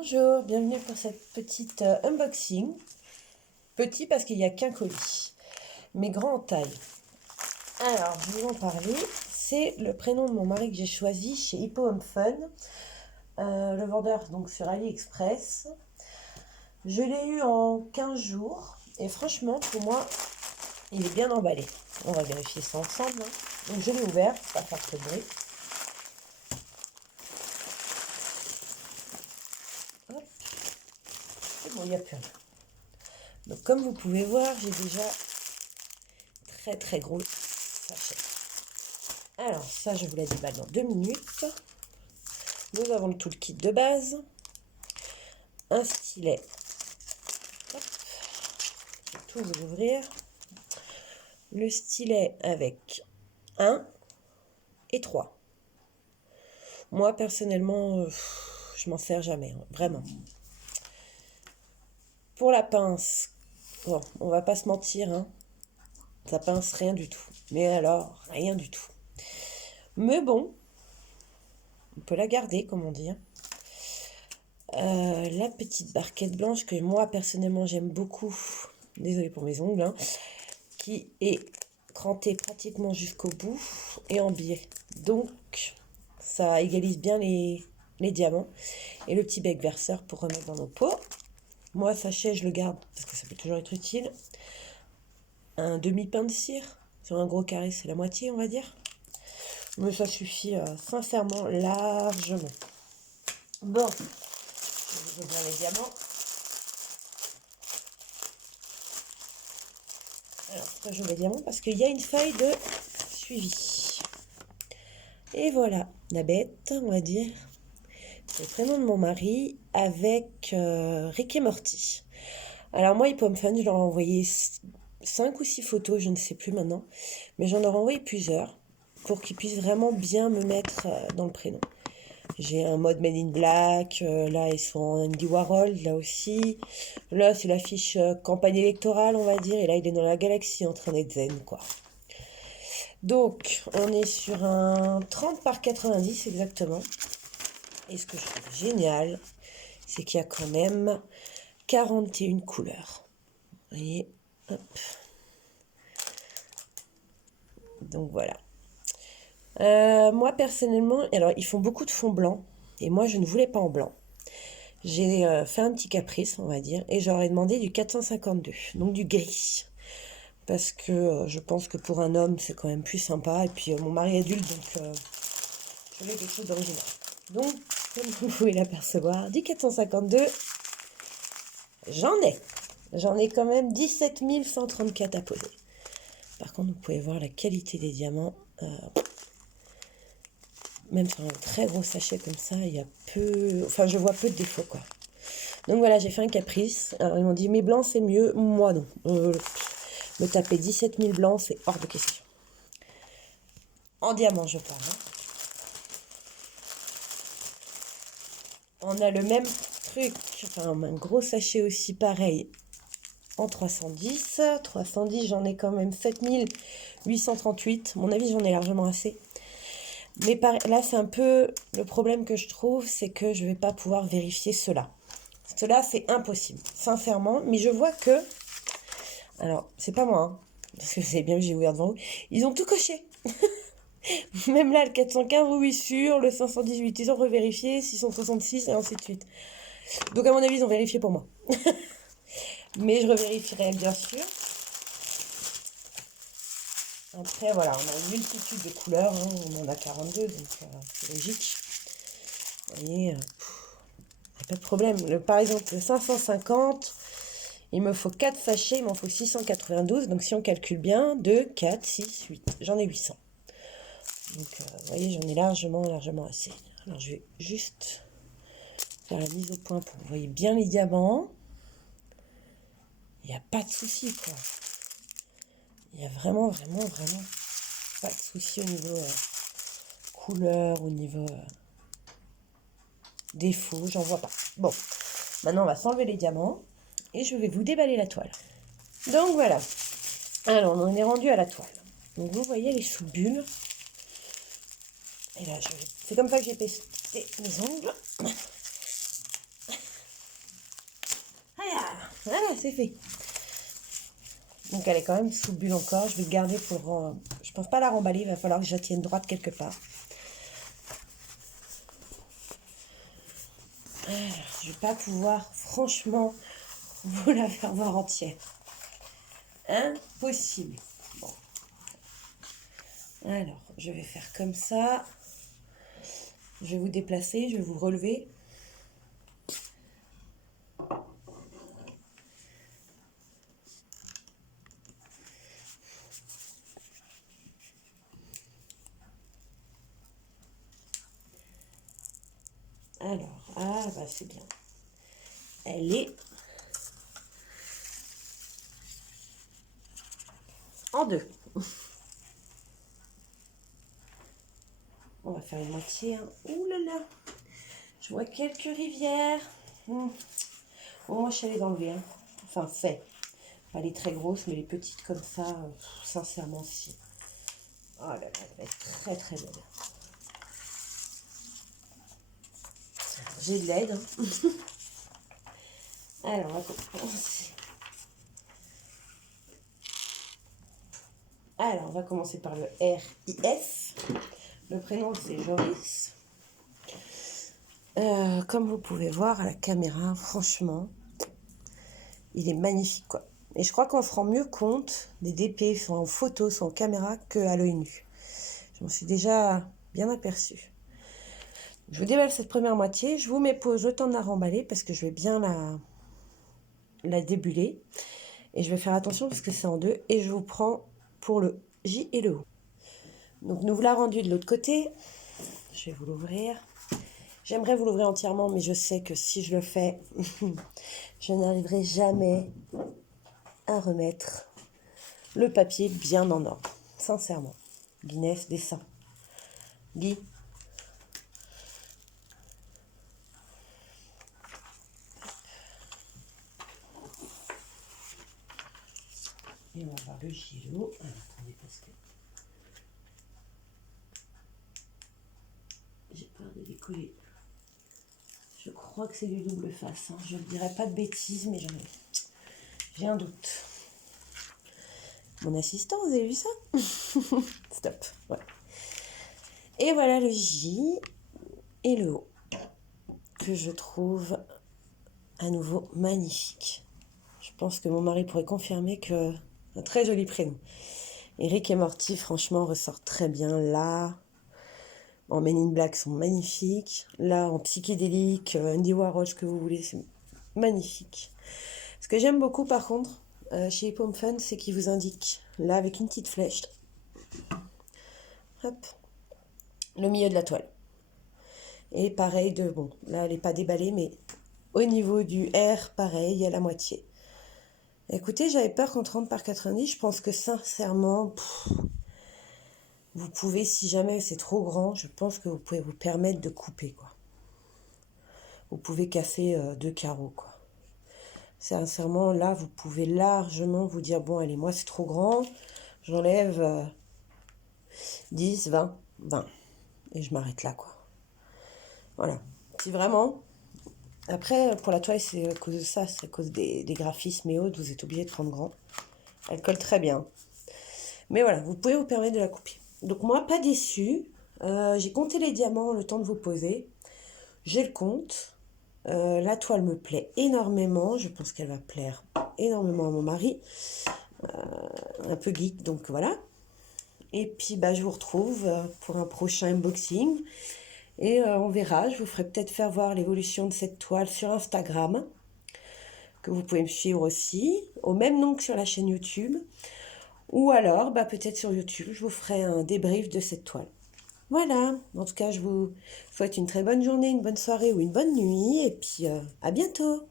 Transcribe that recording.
Bonjour, bienvenue pour cette petite unboxing. Petit parce qu'il n'y a qu'un colis, mais grand en taille. Alors, je vais vous en parler. C'est le prénom de mon mari que j'ai choisi chez Hippo Home Fun. Le vendeur donc sur AliExpress. Je l'ai eu en 15 jours et franchement, pour moi, il est bien emballé. On va vérifier ça ensemble. Donc, je l'ai ouvert, ça va faire trop de bruit. Hop. C'est bon, il n'y a plus rien. Donc, comme vous pouvez voir, j'ai déjà très gros sachet. Alors, ça, je vous la déballe dans 2 minutes. Nous avons le toolkit de base, un stylet. Hop. Je vais tout vous ouvrir. Le stylet avec 1 et 3. Moi, personnellement, je m'en sers jamais, vraiment. Pour la pince, bon, on va pas se mentir, hein, ça pince rien du tout. Mais alors, rien du tout. Mais bon, on peut la garder, comme on dit. La petite barquette blanche que moi, personnellement, j'aime beaucoup. Désolée pour mes ongles, hein, qui est crantée pratiquement jusqu'au bout et en biais. Donc, ça égalise bien les diamants. Et le petit bec verseur pour remettre dans nos pots. Moi, sachet, je le garde parce que ça peut toujours être utile. Un demi-pain de cire sur un gros carré, c'est la moitié, on va dire. Mais ça suffit sincèrement largement. Bon, je vais vous ouvrir les diamants. Alors, pourquoi je joue les diamants? Parce qu'il y a une feuille de suivi. Et voilà, la bête, on va dire. C'est le prénom de mon mari avec Rick et Morty. Alors moi, Hippo Home Fun, je leur ai envoyé 5 ou 6 photos, je ne sais plus maintenant. Mais j'en ai envoyé plusieurs pour qu'ils puissent vraiment bien me mettre dans le prénom. J'ai un mode Made in Black, là ils sont en Andy Warhol, là aussi. Là c'est l'affiche campagne électorale on va dire, et là il est dans la galaxie en train d'être zen quoi. Donc on est sur un 30 par 90 exactement. Et ce que je trouve génial, c'est qu'il y a quand même 41 couleurs. Vous voyez, hop. Donc voilà. Moi personnellement, alors ils font beaucoup de fond blanc et moi je ne voulais pas en blanc. J'ai fait un petit caprice on va dire et j'aurais demandé du 452, donc du gris. Parce que je pense que pour un homme c'est quand même plus sympa et puis mon mari est adulte donc je voulais quelque chose d'original. Donc comme vous pouvez l'apercevoir, du 452, j'en ai quand même 17 134 à poser. Par contre vous pouvez voir la qualité des diamants. Même sur un très gros sachet comme ça, il y a peu... Enfin, je vois peu de défauts, quoi. Donc voilà, j'ai fait un caprice. Alors, ils m'ont dit, mais blanc, c'est mieux. Moi, non. Me taper 17 000 blancs, c'est hors de question. En diamant, je parle. Hein. On a le même truc, enfin, un gros sachet aussi pareil, en 310. 310, j'en ai quand même 7 838. À mon avis, j'en ai largement assez. Mais là, c'est un peu le problème que je trouve, c'est que je ne vais pas pouvoir vérifier cela. Cela, c'est impossible, sincèrement. Mais je vois que... Alors, c'est pas moi, hein, parce que c'est bien que j'ai ouvert devant vous. Ils ont tout coché. Même là, le 415, oui, sûr. Le 518, ils ont revérifié. 666, et ainsi de suite. Donc, à mon avis, ils ont vérifié pour moi. Mais je revérifierai, bien sûr. Après, voilà, on a une multitude de couleurs. Hein, on en a 42, donc c'est logique. Vous voyez, pas de problème. Par exemple, le 550, il me faut 4 sachets, il m'en faut 692. Donc, si on calcule bien, 2, 4, 6, 8. J'en ai 800. Donc, vous voyez, j'en ai largement assez. Alors, je vais juste faire la mise au point pour que vous voyez bien les diamants. Il n'y a pas de souci, quoi. Il n'y a vraiment pas de souci au niveau couleur, au niveau défaut, j'en vois pas. Bon, maintenant on va s'enlever les diamants et je vais vous déballer la toile. Donc voilà. Alors on en est rendu à la toile. Donc vous voyez les sous-bulles. Et là, c'est comme ça que j'ai testé mes ongles. Voilà, c'est fait. Donc elle est quand même sous bulle encore. Je vais le garder pour... je pense pas la remballer, il va falloir que je la tienne droite quelque part. Alors, je vais pas pouvoir, franchement, vous la faire voir entière. Impossible. Bon. Alors, je vais faire comme ça. Je vais vous déplacer, je vais vous relever. Alors, ah bah c'est bien. Elle est en deux. On va faire une moitié. Hein. Ouh là là. Je vois quelques rivières. Bon, moi je suis allée d'enlever. Hein. Enfin, fait. Pas les très grosses, mais les petites comme ça, sincèrement, si. Oh là là, elle va être très très belle. J'ai de l'aide. Hein. Alors, on va commencer. Alors, on va commencer par le R-I-S. Le prénom, c'est Joris. Comme vous pouvez voir à la caméra, franchement, il est magnifique, quoi. Et je crois qu'on se rend mieux compte des DP, soit en photo, soit en caméra, qu'à l'œil nu. Je m'en suis déjà bien aperçue. Je vous déballe cette première moitié. Je vous mets pause le temps de la remballer parce que je vais bien la débuller. Et je vais faire attention parce que c'est en deux. Et je vous prends pour le J et le O. Donc nous voilà rendus de l'autre côté. Je vais vous l'ouvrir. J'aimerais vous l'ouvrir entièrement, mais je sais que si je le fais, je n'arriverai jamais à remettre le papier bien en ordre. Sincèrement. Guinness, dessin. Guy. Et on va voir le Gilo. Alors, attendez, parce que j'ai peur de décoller. Je crois que c'est du double face. Hein. Je ne dirais pas de bêtises, mais j'ai un doute. Mon assistant, vous avez vu ça? Stop. Ouais. Et voilà le J et le O, que je trouve à nouveau magnifique. Je pense que mon mari pourrait confirmer que un très joli prénom. Eric et Morty, franchement, ressortent très bien. Là, en Men in Black, sont magnifiques. Là, en psychédélique, Andy Warhol, ce que vous voulez, c'est magnifique. Ce que j'aime beaucoup, par contre, chez Hip Hop Fun, c'est qu'il vous indique, là, avec une petite flèche, hop, le milieu de la toile. Et pareil, bon, là, elle n'est pas déballée, mais au niveau du R, pareil, il y a la moitié. Écoutez, j'avais peur qu'on 30 par 90. Je pense que sincèrement, vous pouvez, si jamais c'est trop grand, je pense que vous pouvez vous permettre de couper, quoi. Vous pouvez casser 2 carreaux, quoi. Sincèrement, là, vous pouvez largement vous dire, bon, allez, moi, c'est trop grand. J'enlève 10, 20. Et je m'arrête là, quoi. Voilà. Si vraiment... Après, pour la toile, c'est à cause de ça, c'est à cause des graphismes et autres, vous êtes obligé de prendre grand. Elle colle très bien. Mais voilà, vous pouvez vous permettre de la couper. Donc moi, pas déçue. J'ai compté les diamants le temps de vous poser. J'ai le compte. La toile me plaît énormément. Je pense qu'elle va plaire énormément à mon mari. Un peu geek, donc voilà. Et puis, bah, je vous retrouve pour un prochain unboxing. Et on verra, je vous ferai peut-être faire voir l'évolution de cette toile sur Instagram, que vous pouvez me suivre aussi, au même nom que sur la chaîne YouTube. Ou alors, bah, peut-être sur YouTube, je vous ferai un débrief de cette toile. Voilà, en tout cas, je vous souhaite une très bonne journée, une bonne soirée ou une bonne nuit. Et puis, à bientôt!